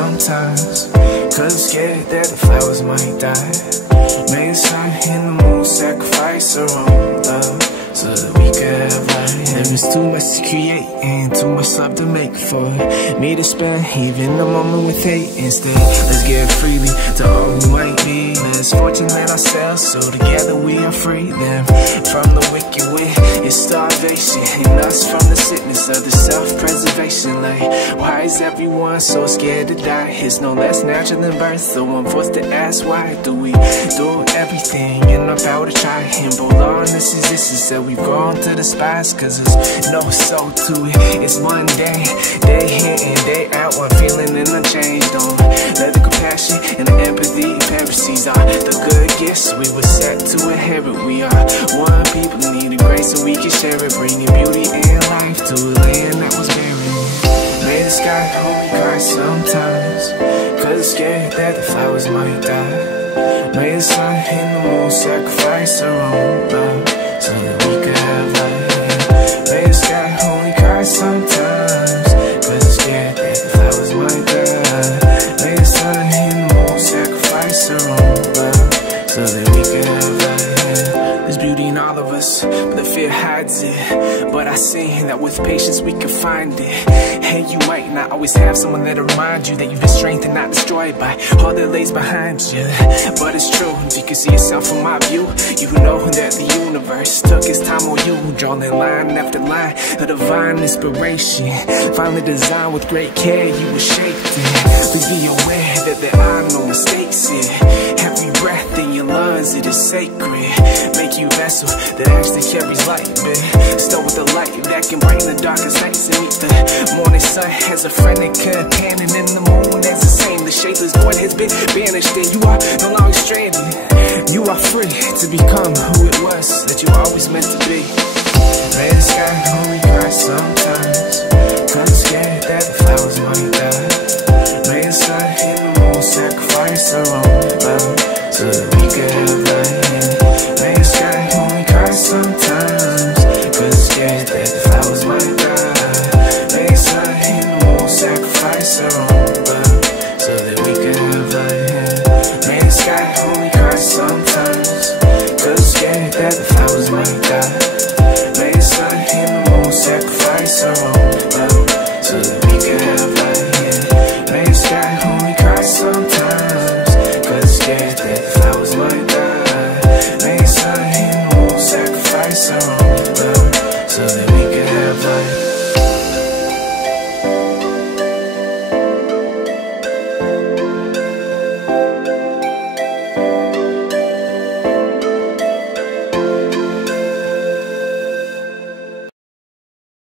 sometimes, cause I'm scared that the flowers might die. May the sun and the moon sacrifice our own love, so that we could have life. There's too much to create and too much love to make for me to spend even a moment with hate instead. Let's give freely to all we might be. Let's fortunate ourselves so together we are free. Them from the wicked way is starvation, and us from the sickness of the self-preservation. Like, why is everyone so scared to die? It's no less natural than birth, so I'm forced to ask, why do we do everything in our power to try and prolong this existence that we've gone to despise? Cause there's no soul to it, it's mundane, day in and day out, one feeling and unchanged. Don't let the compassion and the empathy Pharisees are the good gifts we were set to inherit. We are one people, needing grace so we can share it, bringing beauty and life to a land that was barren. May the sky hold me cry sometimes, cause I'm scared that the flowers might die. May the sun and the moon sacrifice our own love, so that we could have life. May the sky hold me cry sometimes, cause I'm scared that the flowers might die. May the sun and the moon sacrifice our own love, so that we could have life. There's beauty in all of us, but the fear hides it. But I see that with patience we can find it. And you might not always have someone that'll remind you that you've been strengthened, not destroyed by all that lays behind you. But it's true, if you can see yourself from my view, you know that the universe took its time on you, drawing line after line of divine inspiration, finally designed with great care. You were shaped in. Please be aware that there are no mistakes here. Every breath in your lungs, it is sacred. Make you a vessel that actually carries light, man. Start with the light that can brighten the darkest nights, and meet the morning sun as a friend and companion, and the moon as the same. The shapeless void has been banished, and you are no longer stranded. You are free to become who it was that you always meant to be. May the sky hold me cry some